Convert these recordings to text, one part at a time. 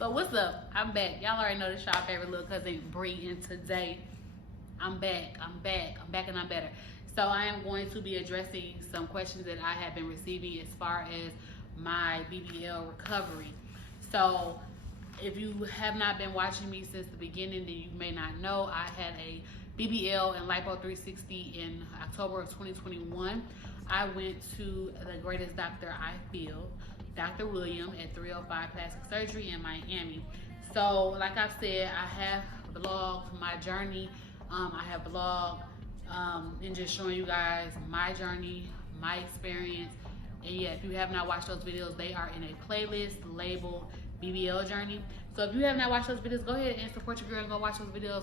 So what's up? I'm back. Y'all already know this y'all favorite little cousin Bree, and today I'm back. I'm back and I'm better. So I am going to be addressing some questions that I have been receiving as far as my BBL recovery. So if you have not been watching me since the beginning, then you may not know I had a BBL and Lipo 360 in October of 2021. I went to the greatest doctor I feel, Dr. William at 305 Plastic Surgery in Miami. So like I've said, I have vlogged my journey. I have vlogged and just showing you guys my journey, my experience. And yeah, if you have not watched those videos, they are in a playlist labeled BBL Journey. So if you have not watched those videos, go ahead and support your girl and go watch those videos.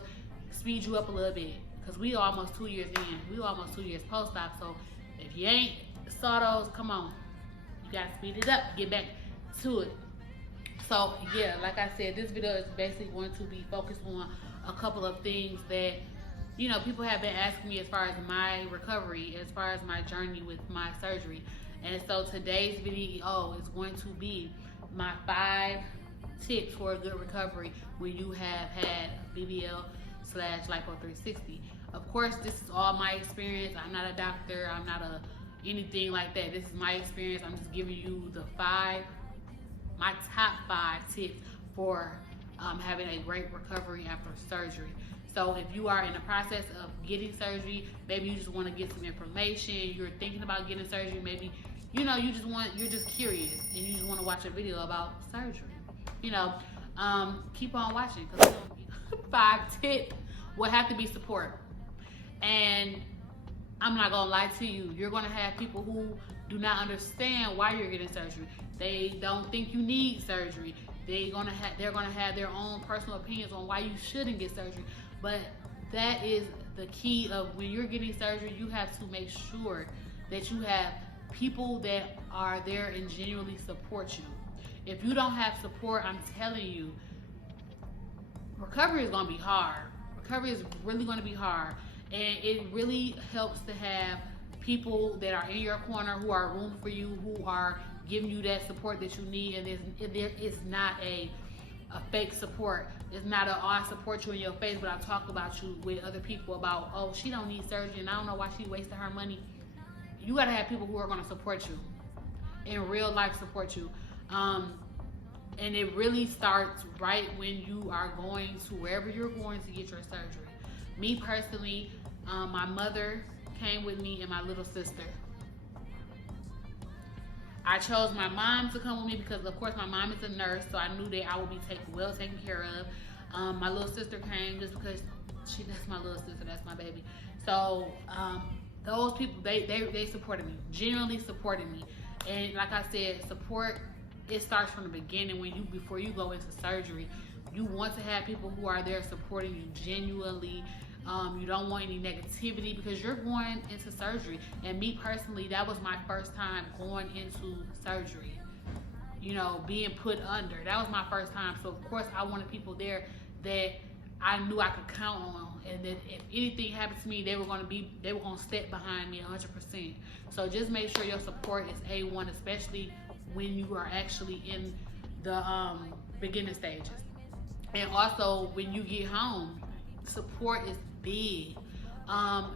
Speed you up a little bit, because we almost 2 years in. We almost 2 years post-op. So if you ain't saw those, come on. You gotta speed it up, get back to it. So yeah, like I said, this video is basically going to be focused on a couple of things that, you know, people have been asking me as far as my recovery, as far as my journey with my surgery. And so today's video is going to be my 5 tips for a good recovery when you have had BBL/Lipo 360. Of course, this is all my experience. I'm not a doctor. I'm not anything like that. This is my experience. I'm just giving you my top 5 tips for having a great recovery after surgery. So if you are in the process of getting surgery, maybe you just want to get some information, you're thinking about getting surgery, maybe, you know, you're just curious and you just want to watch a video about surgery. You know, keep on watching, because 5 tips will have to be support. And I'm not gonna lie to you, you're gonna have people who do not understand why you're getting surgery. They don't think you need surgery. They're gonna have their own personal opinions on why you shouldn't get surgery. But that is the key of when you're getting surgery, you have to make sure that you have people that are there and genuinely support you. If you don't have support, I'm telling you, recovery is gonna be hard. Recovery is really gonna be hard. And it really helps to have people that are in your corner, who are rooting for you, who are giving you that support that you need. And it's not a fake support. It's not oh, I support you in your face, but I talk about you with other people about, oh, she don't need surgery and I don't know why she wasted her money. You gotta have people who are gonna support you, in real life support you. And it really starts right when you are going to wherever you're going to get your surgery. Me personally, my mother came with me and my little sister. I chose my mom to come with me because, of course, my mom is a nurse, so I knew that I would be well taken care of. My little sister came just because that's my little sister, that's my baby. So those people, they supported me, genuinely supported me. And like I said, support, it starts from the beginning. Before you go into surgery, you want to have people who are there supporting you genuinely. You don't want any negativity because you're going into surgery. And me personally, that was my first time going into surgery. You know, being put under. That was my first time. So of course I wanted people there that I knew I could count on, and that if anything happened to me, they were gonna step behind me 100%. So just make sure your support is A1, especially when you are actually in the beginning stages. And also when you get home, support is big. I'm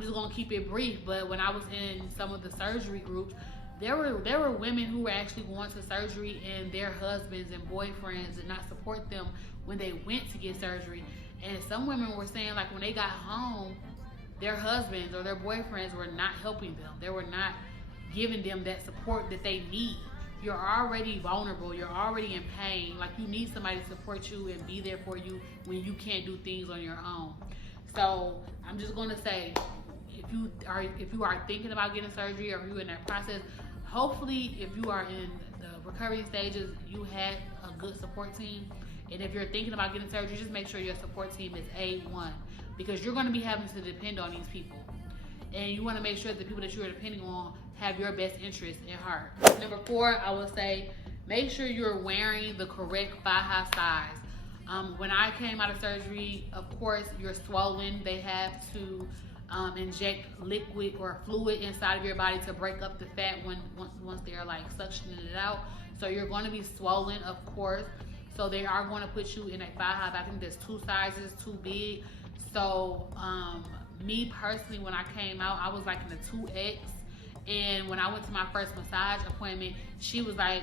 just gonna keep it brief, but when I was in some of the surgery groups, there were women who were actually going to surgery and their husbands and boyfriends did not support them when they went to get surgery. And some women were saying, like, when they got home, their husbands or their boyfriends were not helping them. They were not giving them that support that they need. You're already vulnerable. You're already in pain. Like, you need somebody to support you and be there for you when you can't do things on your own. So I'm just gonna say, if you are thinking about getting surgery, or if you're in that process, hopefully if you are in the recovery stages, you had a good support team. And if you're thinking about getting surgery, just make sure your support team is A1, because you're gonna be having to depend on these people. And you wanna make sure that the people that you're depending on have your best interest in heart. Number 4, I would say, make sure you're wearing the correct thigh-high size. When I came out of surgery, of course, you're swollen. They have to inject liquid or fluid inside of your body to break up the fat once they're like suctioning it out. So you're going to be swollen, of course. So they are going to put you in a thigh high. I think there's 2 sizes too big. So me personally, when I came out, I was like in a 2X. And when I went to my first massage appointment, she was like,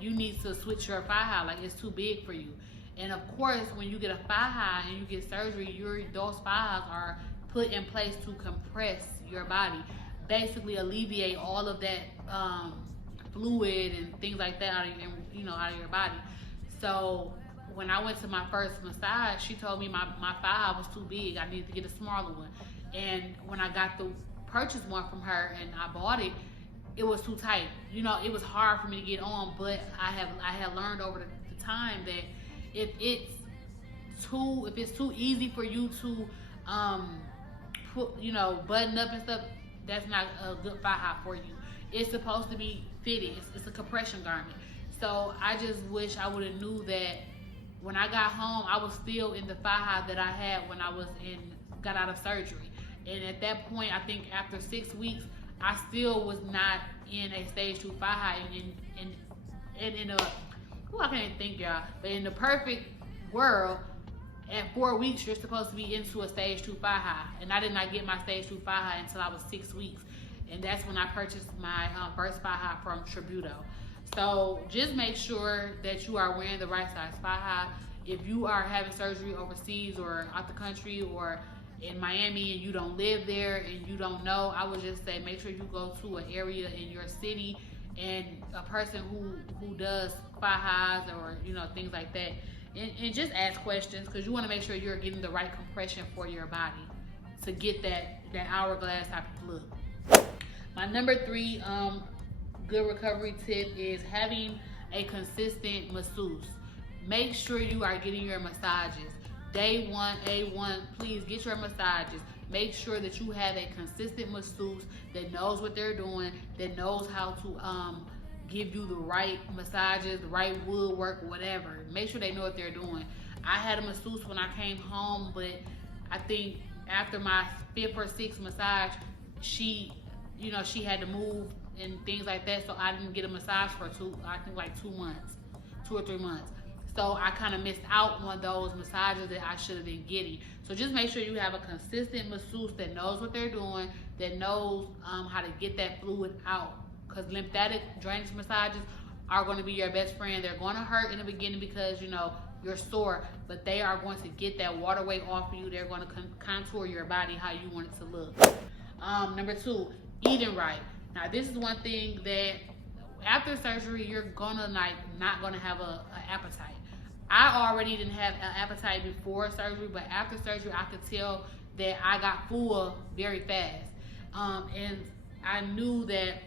you need to switch your thigh high, like it's too big for you. And of course, when you get a thigh high and you get surgery, those thigh highs are put in place to compress your body, basically alleviate all of that fluid and things like that out of your body. So when I went to my first massage, she told me my thigh high was too big. I needed to get a smaller one. And when I got the purchase one from her and I bought it, it was too tight. It was hard for me to get on, but I have learned over the time that if it's too easy for you to put button up and stuff, that's not a good thigh high for you. It's supposed to be fitted. It's a compression garment. So I just wish I would have knew that when I got home, I was still in the thigh high that I had when I got out of surgery. And at that point, I think after 6 weeks, I still was not in a stage 2 thigh high. And in a, I can't even think, y'all, but in the perfect world, at 4 weeks, you're supposed to be into a stage 2 thigh high. And I did not get my stage 2 thigh high until I was 6 weeks. And that's when I purchased my first thigh high from Tributo. So just make sure that you are wearing the right size thigh high. If you are having surgery overseas or out the country or in Miami and you don't live there and you don't know, I would just say make sure you go to an area in your city and a person who does thigh highs or things like that, and just ask questions, because you want to make sure you're getting the right compression for your body to get that hourglass type of look. My number 3 good recovery tip is having a consistent masseuse. Make sure you are getting your massages. Day 1, A1, please get your massages. Make sure that you have a consistent masseuse that knows what they're doing, that knows how to give you the right massages, the right woodwork, whatever. Make sure they know what they're doing. I had a masseuse when I came home, but I think after my 5th or 6th massage, she had to move and things like that, so I didn't get a massage for 2 or 3 months. So I kind of missed out on those massages that I should have been getting. So just make sure you have a consistent masseuse that knows what they're doing, that knows how to get that fluid out. Because lymphatic drainage massages are going to be your best friend. They're going to hurt in the beginning because you're sore, but they are going to get that waterway off of you. They're going to contour your body how you want it to look. Number 2, eating right. Now this is one thing that after surgery you're gonna not gonna have a appetite. I already didn't have an appetite before surgery, but after surgery I could tell that I got full very fast. And I knew that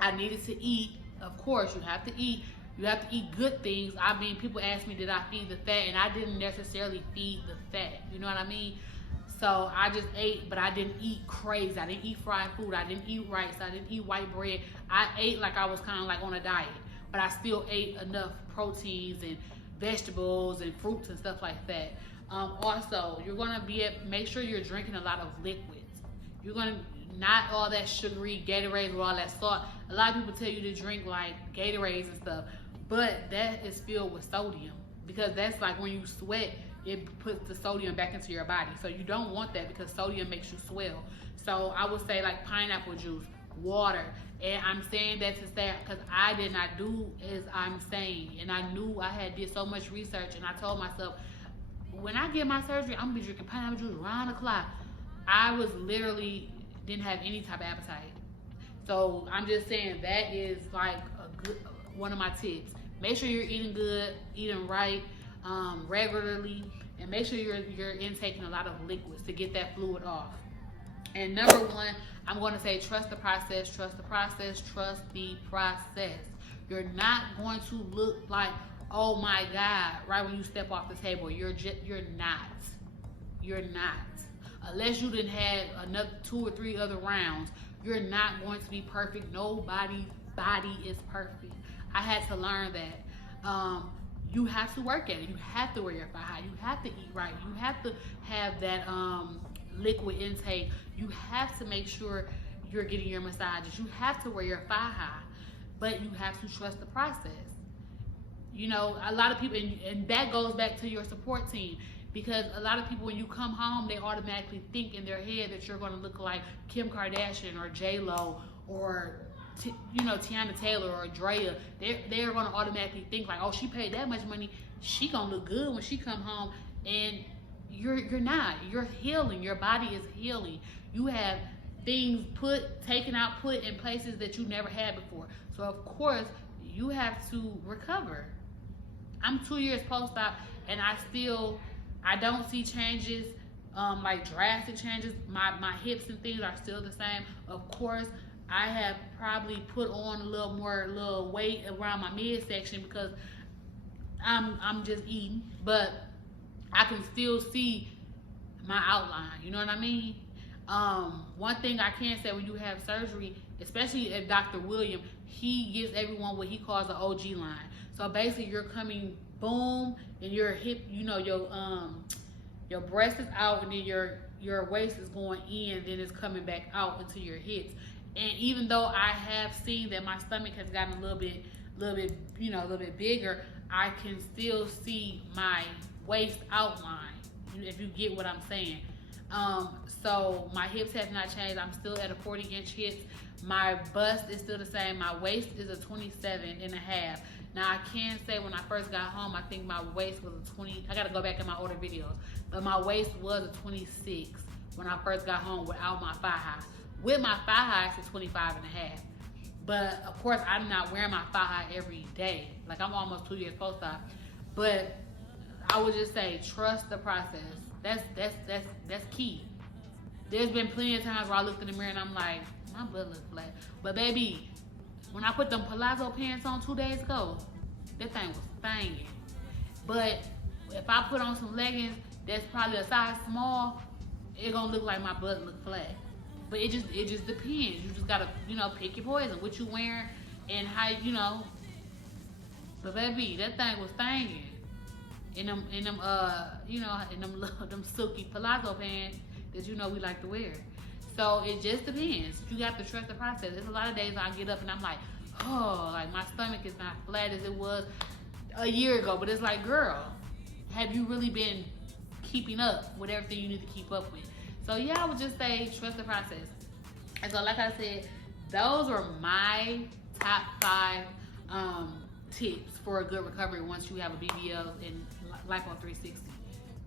I needed to eat. Of course, you have to eat. You have to eat good things. I mean, people ask me, did I feed the fat? And I didn't necessarily feed the fat. You know what I mean? So I just ate, but I didn't eat crazy. I didn't eat fried food. I didn't eat rice. I didn't eat white bread. I ate like I was kind of like on a diet, but I still ate enough proteins and vegetables and fruits and stuff like that. Also, you're gonna make sure you're drinking a lot of liquids. You're gonna not all that sugary Gatorades with all that salt. A lot of people tell you to drink like Gatorades and stuff, but that is filled with sodium, because that's like when you sweat, it puts the sodium back into your body. So you don't want that, because sodium makes you swell. So I would say like pineapple juice, water. And I'm saying that to say, because I did not do as I'm saying, and I knew I had did so much research, and I told myself, when I get my surgery, I'm gonna be drinking pineapple juice around the clock. I was literally didn't have any type of appetite. So I'm just saying that is like one of my tips. Make sure you're eating good, eating right, regularly, and make sure you're intaking a lot of liquids to get that fluid off. And number 1, I'm going to say trust the process, trust the process, trust the process. You're not going to look like, oh my God, right when you step off the table. You're not. Unless you didn't have another 2 or 3 other rounds, you're not going to be perfect. Nobody's body is perfect. I had to learn that. You have to work at it. You have to wear your thigh high. You have to eat right. You have to have that liquid intake. You have to make sure you're getting your massages. You have to wear your thigh high, but you have to trust the process. You know, a lot of people, and that goes back to your support team, because a lot of people, when you come home, they automatically think in their head that you're going to look like Kim Kardashian or J-Lo or Tiana Taylor or Drea. They're going to automatically think like, oh, she paid that much money, she going to look good when she come home. And you're not. You're healing. Your body is healing. You have things taken out, put in places that you never had before. So of course you have to recover. I'm 2 years post-op, and I don't see changes, like drastic changes. My hips and things are still the same. Of course, I have probably put on a little weight around my midsection because I'm just eating, but I can still see my outline. You know what I mean? One thing I can say, when you have surgery, especially at Dr. William, he gives everyone what he calls the OG line. So basically, you're coming boom, and your hip, your breast is out, and then your waist is going in, then it's coming back out into your hips. And even though I have seen that my stomach has gotten a little bit bigger, I can still see my waist outline, if you get what I'm saying. So my hips have not changed. I'm still at a 40-inch hips. My bust is still the same. My waist is a 27.5. Now I can say, when I first got home, I think my waist was a 20. I gotta go back in my older videos, but my waist was a 26 when I first got home without my thigh high. With my thigh high, it's a 25.5. But of course, I'm not wearing my thigh high every day. Like, I'm almost 2 years post-op. But I would just say, trust the process. That's key. There's been plenty of times where I looked in the mirror and I'm like, my butt looks flat. But baby, when I put them palazzo pants on 2 days ago, that thing was banging. But if I put on some leggings that's probably a size small, it gonna look like my butt look flat. But it just depends. You just gotta, pick your poison, what you wearing and how, But baby, that thing was banging. In them silky palazzo pants that we like to wear. So it just depends. You got to trust the process. There's a lot of days I get up and I'm like, oh, like my stomach is not flat as it was a year ago. But it's like, girl, have you really been keeping up with everything you need to keep up with? So yeah, I would just say trust the process. And so, like I said, those are my top 5 tips for a good recovery once you have a BBL and Lipo 360.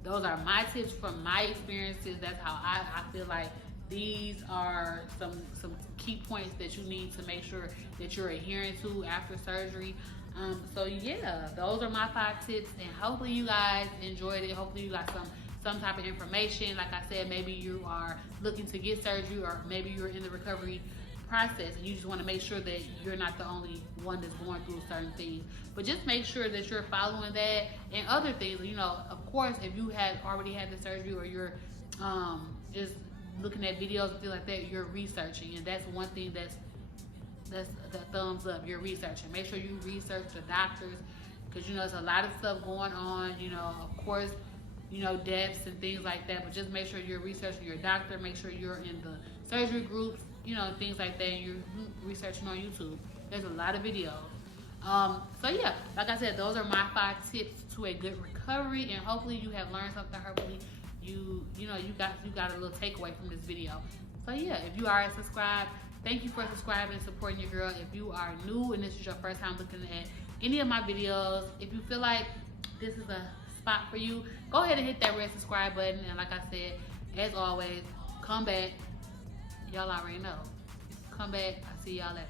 Those are my tips from my experiences. That's how I feel like these are some key points that you need to make sure that you're adhering to after surgery. So yeah, those are my 5 tips, and hopefully you guys enjoyed it. Hopefully you got some type of information. Like I said, maybe you are looking to get surgery, or maybe you're in the recovery process and you just want to make sure that you're not the only one that's going through certain things. But just make sure that you're following that and other things. Of course, if you have already had the surgery, or you're just looking at videos and things like that, you're researching, and that's one thing that's the thumbs up. You're researching. Make sure you research the doctors, because there's a lot of stuff going on. Of course, deaths and things like that. But just make sure you're researching your doctor. Make sure you're in the surgery groups, things like that. And you're researching on YouTube. There's a lot of videos. So yeah, like I said, those are my 5 tips to a good recovery, and hopefully you have learned something. Hopefully you got a little takeaway from this video. So yeah, if you are subscribed, thank you for subscribing and supporting your girl. If you are new and this is your first time looking at any of my videos, if you feel like this is a spot for you, go ahead and hit that red subscribe button. And like I said, as always, come back. Y'all already know. Come back. I'll see y'all later.